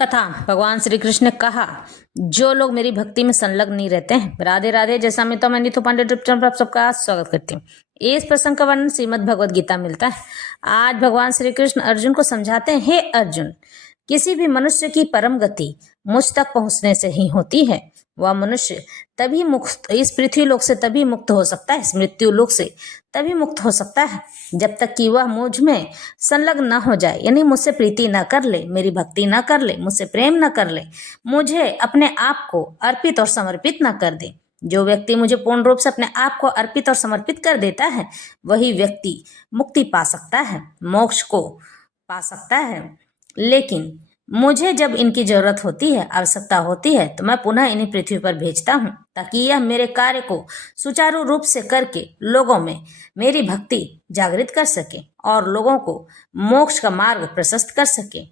कथा। भगवान श्री कृष्ण ने कहा, जो लोग मेरी भक्ति में संलग्न नहीं रहते हैं। राधे राधे। जैसा मैं नीतू पांडे यूट्यूब चैनल पर आप सबका स्वागत करती हूँ। इस प्रसंग का वर्णन श्रीमद् भगवद गीता मिलता है। आज भगवान श्री कृष्ण अर्जुन को समझाते हैं, हे अर्जुन, किसी भी मनुष्य की परम गति मुझ तक पहुंचने से ही होती है। वह मनुष्य तभी मुक्त, इस पृथ्वी लोक से तभी मुक्त हो सकता है, इस मृत्यु लोक से तभी मुक्त हो सकता है जब तक कि वह मुझ में संलग्न न हो जाए, यानी मुझसे प्रीति न कर ले, मेरी भक्ति न कर ले, मुझसे प्रेम न कर ले, मुझे अपने आप को अर्पित और समर्पित न कर दे। जो व्यक्ति मुझे पूर्ण रूप से अपने आप को अर्पित और समर्पित कर देता है, वही व्यक्ति मुक्ति पा सकता है, मोक्ष को पा सकता है। लेकिन मुझे जब इनकी जरूरत होती है, आवश्यकता होती है, तो मैं पुनः इन्हें पृथ्वी पर भेजता हूँ ताकि यह मेरे कार्य को सुचारू रूप से करके लोगों में मेरी भक्ति जागृत कर सके और लोगों को मोक्ष का मार्ग प्रशस्त कर सके।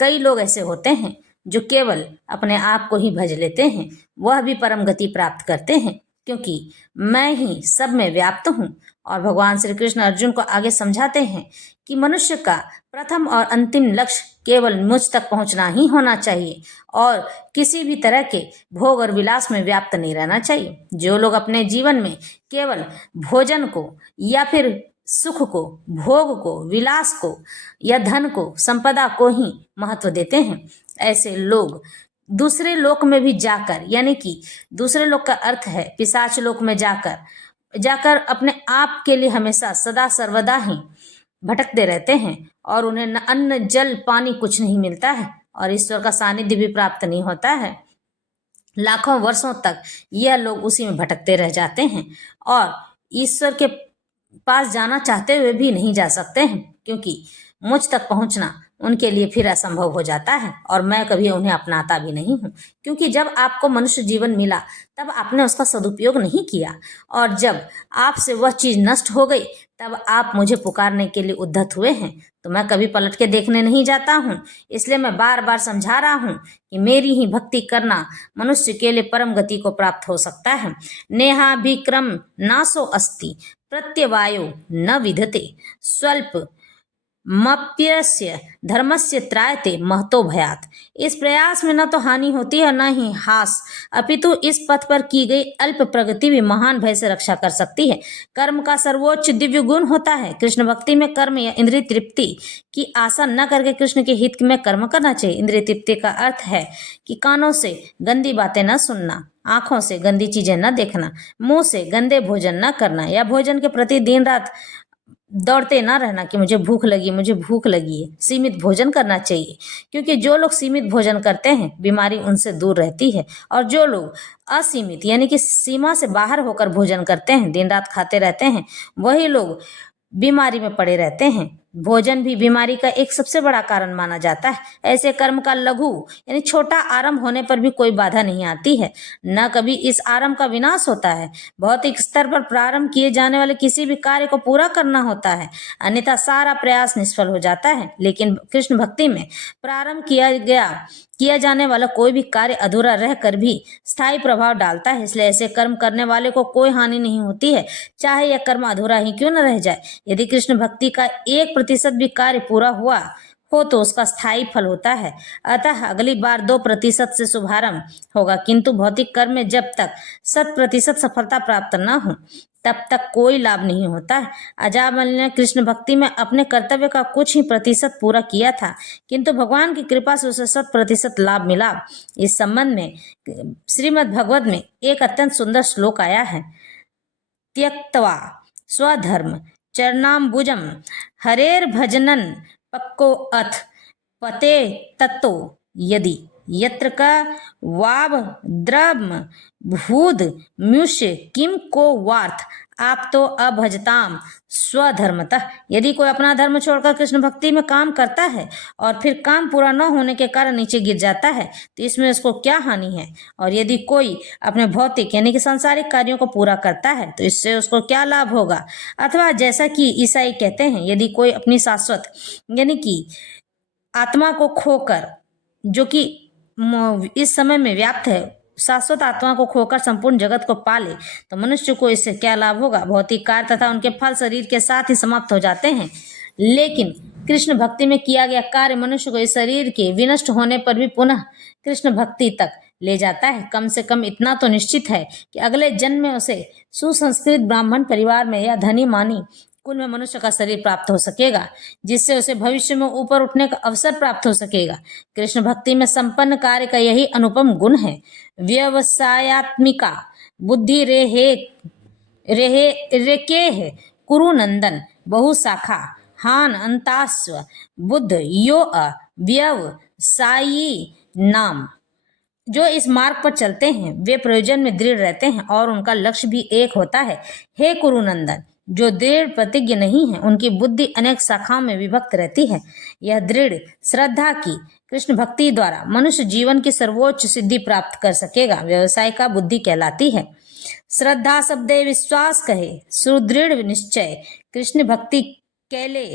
कई लोग ऐसे होते हैं जो केवल अपने आप को ही भज लेते हैं, वह भी परम गति प्राप्त करते हैं, क्योंकि मैं ही सब में व्याप्त हूँ। और भगवान श्री कृष्ण अर्जुन को आगे समझाते हैं कि मनुष्य का प्रथम और अंतिम लक्ष्य केवल मुझ तक पहुंचना ही होना चाहिए और किसी भी तरह के भोग और विलास में व्याप्त नहीं रहना चाहिए। जो लोग अपने जीवन में केवल भोजन को या फिर सुख को, भोग को, विलास को या धन को, संपदा को ही महत्व देते हैं, ऐसे लोग दूसरे लोक में भी जाकर, यानी कि दूसरे लोक का अर्थ है पिशाच लोक में जाकर अपने आप के लिए हमेशा सदा सर्वदा ही भटकते रहते हैं और उन्हें न अन्न, जल, पानी कुछ नहीं मिलता है और ईश्वर का सानिध्य भी प्राप्त नहीं होता है। लाखों वर्षों तक यह लोग उसी में भटकते रह जाते हैं और ईश्वर के पास जाना चाहते हुए भी नहीं जा सकते हैं, क्योंकि मुझ तक पहुंचना उनके लिए फिर असंभव हो जाता है और मैं कभी उन्हें अपनाता भी नहीं हूँ, क्योंकि जब आपको मनुष्य जीवन मिला तब आपने उसका सदुपयोग नहीं किया और जब आपसे वह चीज नष्ट हो गई तब आप मुझे पुकारने के लिए उद्धत हुए हैं। तो मैं कभी पलट के देखने नहीं जाता हूँ। इसलिए मैं बार बार समझा रहा हूँ कि मेरी ही भक्ति करना मनुष्य के लिए परम गति को प्राप्त हो सकता है। नेहा विक्रम नासो अस्ति प्रत्यवायो न विधते स्वल्प मप्यस्य धर्मस्य त्रायते महतो भयात। इस प्रयास में न तो हानि होती है न ही हास, अपितु इस पथ पर की गई अल्प प्रगति भी महान भय से रक्षा कर सकती है। कर्म का सर्वोच्च दिव्य गुण होता है। कृष्ण भक्ति में कर्म या इंद्रिय तृप्ति की आशा न करके कृष्ण के हित में कर्म करना चाहिए। इंद्रिय तृप्ति का अर्थ है कि कानों से गंदी बातें न सुनना, आंखों से गंदी चीजें न देखना, मुंह से गंदे भोजन न करना या भोजन के प्रति दिन रात दौड़ते ना रहना कि मुझे भूख लगी है। सीमित भोजन करना चाहिए, क्योंकि जो लोग सीमित भोजन करते हैं बीमारी उनसे दूर रहती है और जो लोग असीमित यानी कि सीमा से बाहर होकर भोजन करते हैं, दिन रात खाते रहते हैं, वही लोग बीमारी में पड़े रहते हैं। भोजन भी बीमारी का एक सबसे बड़ा कारण माना जाता है। ऐसे कर्म का लघु यानी छोटा आरंभ होने पर भी कोई बाधा नहीं आती है, न कभी इस आरंभ का विनाश होता है। भौतिक स्तर पर प्रारंभ किए जाने वाले किसी भी कार्य को पूरा करना होता है, अन्यथा सारा प्रयास निष्फल हो जाता है। लेकिन कृष्ण भक्ति में प्रारंभ किया जाने वाला कोई भी कार्य अधूरा रहकर भी स्थायी प्रभाव डालता है। इसलिए ऐसे कर्म करने वाले को कोई हानि नहीं होती है, चाहे यह कर्म अधूरा ही क्यों न रह जाए। यदि कृष्ण भक्ति का 1% भी कार्य पूरा हुआ हो तो उसका स्थायी फल होता है। अतः अगली बार 2% से शुभारंभ होगा, किंतु भौतिक कर्म में जब तक 100% सफलता प्राप्त न हो तब तक कोई लाभ नहीं होता है। अजामिल ने कृष्ण भक्ति में अपने कर्तव्य का कुछ ही प्रतिशत पूरा किया था, किंतु भगवान की कृपा से उसे 100% लाभ मिला। इस संबंध में श्रीमद् भगवत में एक अत्यंत सुंदर श्लोक आया है। त्यक्त्वा स्वधर्म चरणाम्बुजम हरेर भजनन पक्को अथ पते तत्तो यदि यत्र का वाव द्रम भूद म्युष्य किम को वार्थ आप तो अभजताम स्वधर्मतः। यदि कोई अपना धर्म छोड़कर कृष्ण भक्ति में काम करता है और फिर काम पूरा न होने के कारण नीचे गिर जाता है तो इसमें उसको क्या हानि है, और यदि कोई अपने भौतिक यानी कि सांसारिक कार्यों को पूरा करता है तो इससे उसको क्या लाभ होगा। अथवा जैसा कि ईसाई कहते हैं, यदि कोई अपनी शाश्वत यानी कि आत्मा को खोकर, जो कि इस समय में व्याप्त है, शाश्वत आत्मा को खोकर संपूर्ण जगत को पाले तो मनुष्य को इससे क्या लाभ होगा। भौतिक कार्य तथा उनके फल शरीर के साथ ही समाप्त हो जाते हैं, लेकिन कृष्ण भक्ति में किया गया कार्य मनुष्य को इस शरीर के विनष्ट होने पर भी पुनः कृष्ण भक्ति तक ले जाता है। कम से कम इतना तो निश्चित है कि अगले जन्म में उसे सुसंस्कृत ब्राह्मण परिवार में या धनी मानी कुल में मनुष्य का शरीर प्राप्त हो सकेगा, जिससे उसे भविष्य में ऊपर उठने का अवसर प्राप्त हो सकेगा। कृष्ण भक्ति में संपन्न कार्य का यही अनुपम गुण है। व्यवसायत्मिका बुद्धि रेकेह कुरुनंदन बहुशाखा हान अंतास्व बुद्ध यो व्यवसायी नाम। जो इस मार्ग पर चलते हैं वे प्रयोजन में दृढ़ रहते हैं और उनका लक्ष्य भी एक होता है। हे कुरुनंदन, जो दृढ़ प्रतिज्ञ नहीं है उनकी बुद्धि अनेक शाखाओं में विभक्त रहती है। यह दृढ़ श्रद्धा की कृष्ण भक्ति द्वारा मनुष्य जीवन की सर्वोच्च सिद्धि प्राप्त कर सकेगा। व्यवसाय का बुद्धि कहलाती है। श्रद्धा शब्दे विश्वास कहे सुदृढ़ निश्चय कृष्ण भक्ति कैले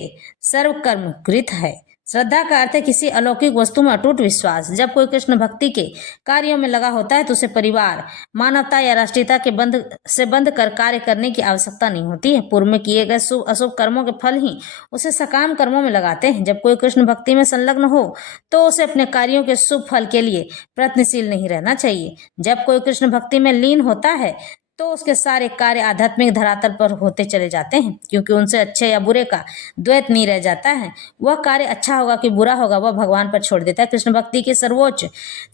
सर्व कर्म कृत है। श्रद्धा का अर्थ है किसी अलौकिक वस्तु में अटूट विश्वास। जब कोई कृष्ण भक्ति के कार्यों में लगा होता है तो उसे परिवार, मानवता या राष्ट्रीयता के बंध कर कार्य करने की आवश्यकता नहीं होती है। पूर्व में किए गए शुभ अशुभ कर्मों के फल ही उसे सकाम कर्मों में लगाते हैं। जब कोई कृष्ण भक्ति में संलग्न हो तो उसे अपने कार्यों के शुभ फल के लिए प्रयत्नशील नहीं रहना चाहिए। जब कोई कृष्ण भक्ति में लीन होता है तो उसके सारे कार्य आध्यात्मिक धरातल पर होते चले जाते हैं, क्योंकि उनसे अच्छे या बुरे का द्वैत नहीं रह जाता है। वह कार्य अच्छा होगा कि बुरा होगा वह भगवान पर छोड़ देता है। कृष्ण भक्ति की सर्वोच्च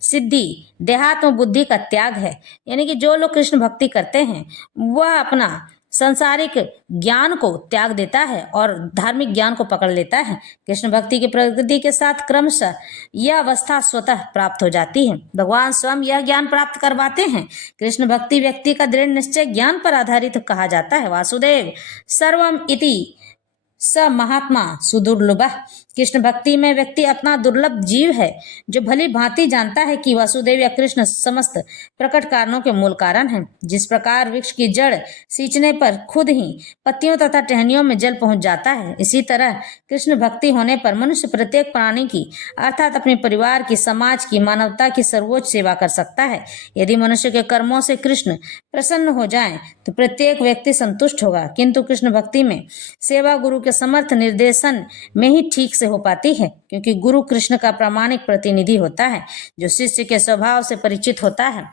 सिद्धि देहात्म बुद्धि का त्याग है। यानी कि जो लोग कृष्ण भक्ति करते हैं वह अपना संसारिक ज्ञान को त्याग देता है और धार्मिक ज्ञान को पकड़ लेता है। कृष्ण भक्ति की प्रगति के साथ क्रमशः यह अवस्था स्वतः प्राप्त हो जाती है। भगवान स्वयं यह ज्ञान प्राप्त करवाते हैं। कृष्ण भक्ति व्यक्ति का दृढ़ निश्चय ज्ञान पर आधारित कहा जाता है। वासुदेव सर्वम इति स महात्मा सुदुर्लभ। कृष्ण भक्ति में व्यक्ति अपना दुर्लभ जीव है जो भली भांति जानता है कि वासुदेव या कृष्ण समस्त प्रकट कारणों के मूल कारण हैं। जिस प्रकार वृक्ष की जड़ सींचने पर खुद ही पत्तियों तथा टहनियों में जल पहुंच जाता है, इसी तरह कृष्ण भक्ति होने पर मनुष्य प्रत्येक प्राणी की अर्थात अपने परिवार की, समाज की, मानवता की सर्वोच्च सेवा कर सकता है। यदि मनुष्य के कर्मों से कृष्ण प्रसन्न हो जाएं तो प्रत्येक व्यक्ति संतुष्ट होगा, किंतु कृष्ण भक्ति में सेवा गुरु के समर्थ निर्देशन में ही ठीक से हो पाती है, क्योंकि गुरु कृष्ण का प्रामाणिक प्रतिनिधि होता है जो शिष्य के स्वभाव से परिचित होता है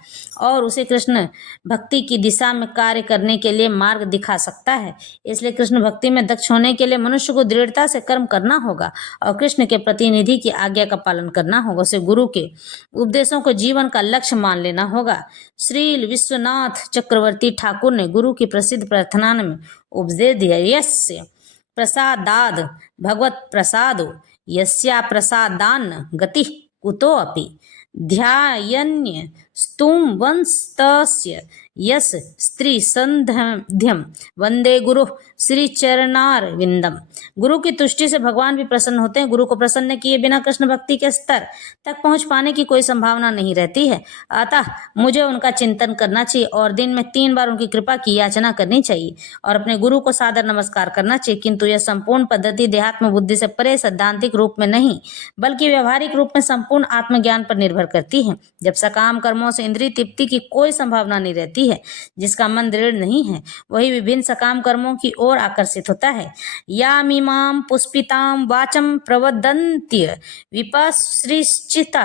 और उसे कृष्ण भक्ति की दिशा में कार्य करने के लिए मार्ग दिखा सकता है। इसलिए कृष्ण भक्ति में दक्ष होने के लिए मनुष्य को दृढ़ता से कर्म करना होगा और कृष्ण के प्रतिनिधि की आज्ञा का पालन करना होगा। उसे गुरु के उपदेशों को जीवन का लक्ष्य मान लेना होगा। श्री विश्वनाथ चक्रवर्ती ठाकुर ने गुरु की प्रसिद्ध प्रार्थना में उपदेश दिया, यस्य प्रसादाद भगवत प्रसादो यस्या प्रसादान्न गति कुतो अपि ध्यायन्य स्तुम वंस्तस्य यस स्त्री संध्यम वंदे गुरु श्री चरणार विंदम। गुरु की तुष्टि से भगवान भी प्रसन्न होते हैं। गुरु को प्रसन्न किए बिना कृष्ण भक्ति के स्तर तक पहुंच पाने की कोई संभावना नहीं रहती है। अतः मुझे उनका चिंतन करना चाहिए और दिन में 3 बार उनकी कृपा की याचना करनी चाहिए और अपने गुरु को सादर नमस्कार करना चाहिए। किंतु यह संपूर्ण पद्धति देहात्म बुद्धि से परे सैद्धांतिक रूप में नहीं बल्कि व्यवहारिक रूप में संपूर्ण आत्मज्ञान पर निर्भर करती है। जब सकाम कर्मों से इंद्रिय तृप्ति की कोई संभावना नहीं रहती है, जिसका मन दृढ़ नहीं है वही विभिन्न सकाम कर्मों की ओर आकर्षित होता है। या मीमां पुष्पितां वाचम प्रवदन्त्य विपश्रिश्चिता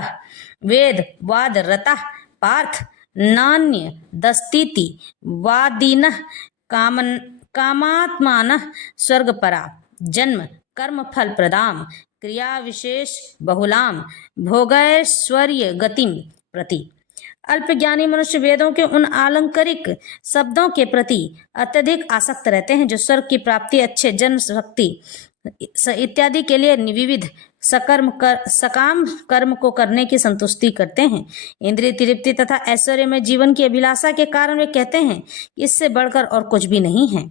वेद वाद रता पार्थ नान्य दस्तीति वादिनः कामात्मानः स्वर्गपरा जन्म कर्म फल प्रदाम क्रिया विशेष बहुलाम भोगैश्वर्य गतिम प्रति। अल्पज्ञानी मनुष्य वेदों के उन आलंकारिक शब्दों के प्रति अत्यधिक आसक्त रहते हैं जो स्वर्ग की प्राप्ति, अच्छे जन्म, शक्ति इत्यादि के लिए विविध सकाम कर्म को करने की संतुष्टि करते हैं। इंद्रिय तृप्ति तथा ऐश्वर्य में जीवन की अभिलाषा के कारण वे कहते हैं कि इससे बढ़कर और कुछ भी नहीं है।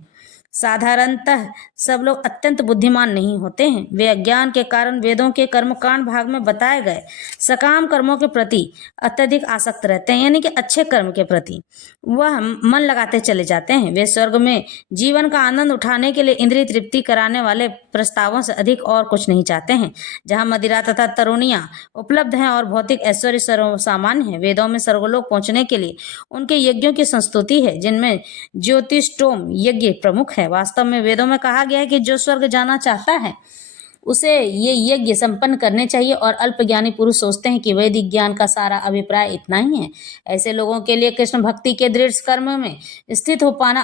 साधारणतः सब लोग अत्यंत बुद्धिमान नहीं होते हैं। वे अज्ञान के कारण वेदों के कर्मकांड भाग में बताए गए सकाम कर्मों के प्रति अत्यधिक आसक्त रहते हैं, यानी कि अच्छे कर्म के प्रति वह मन लगाते चले जाते हैं। वे स्वर्ग में जीवन का आनंद उठाने के लिए इंद्रिय तृप्ति कराने वाले प्रस्तावों से अधिक और कुछ नहीं चाहते हैं। जहाँ मदिरा तथा तरुणियां उपलब्ध हैं और भौतिक ऐश्वर्य सर्वसामान्य है, वेदों में स्वर्गलोक पहुंचने के लिए उनके यज्ञों की संस्तुति है, जिनमें ज्योतिष्टोम यज्ञ प्रमुख है। वास्तव में वेदों में कहा गया है कि जो स्वर्ग जाना चाहता है उसे ये यज्ञ संपन्न करने चाहिए। और अल्पज्ञानी पुरुष सोचते हैं कि वैदिक ज्ञान का सारा अभिप्राय इतना ही है। ऐसे लोगों के लिए कृष्ण भक्ति के दृढ़ कर्म में स्थित हो पाना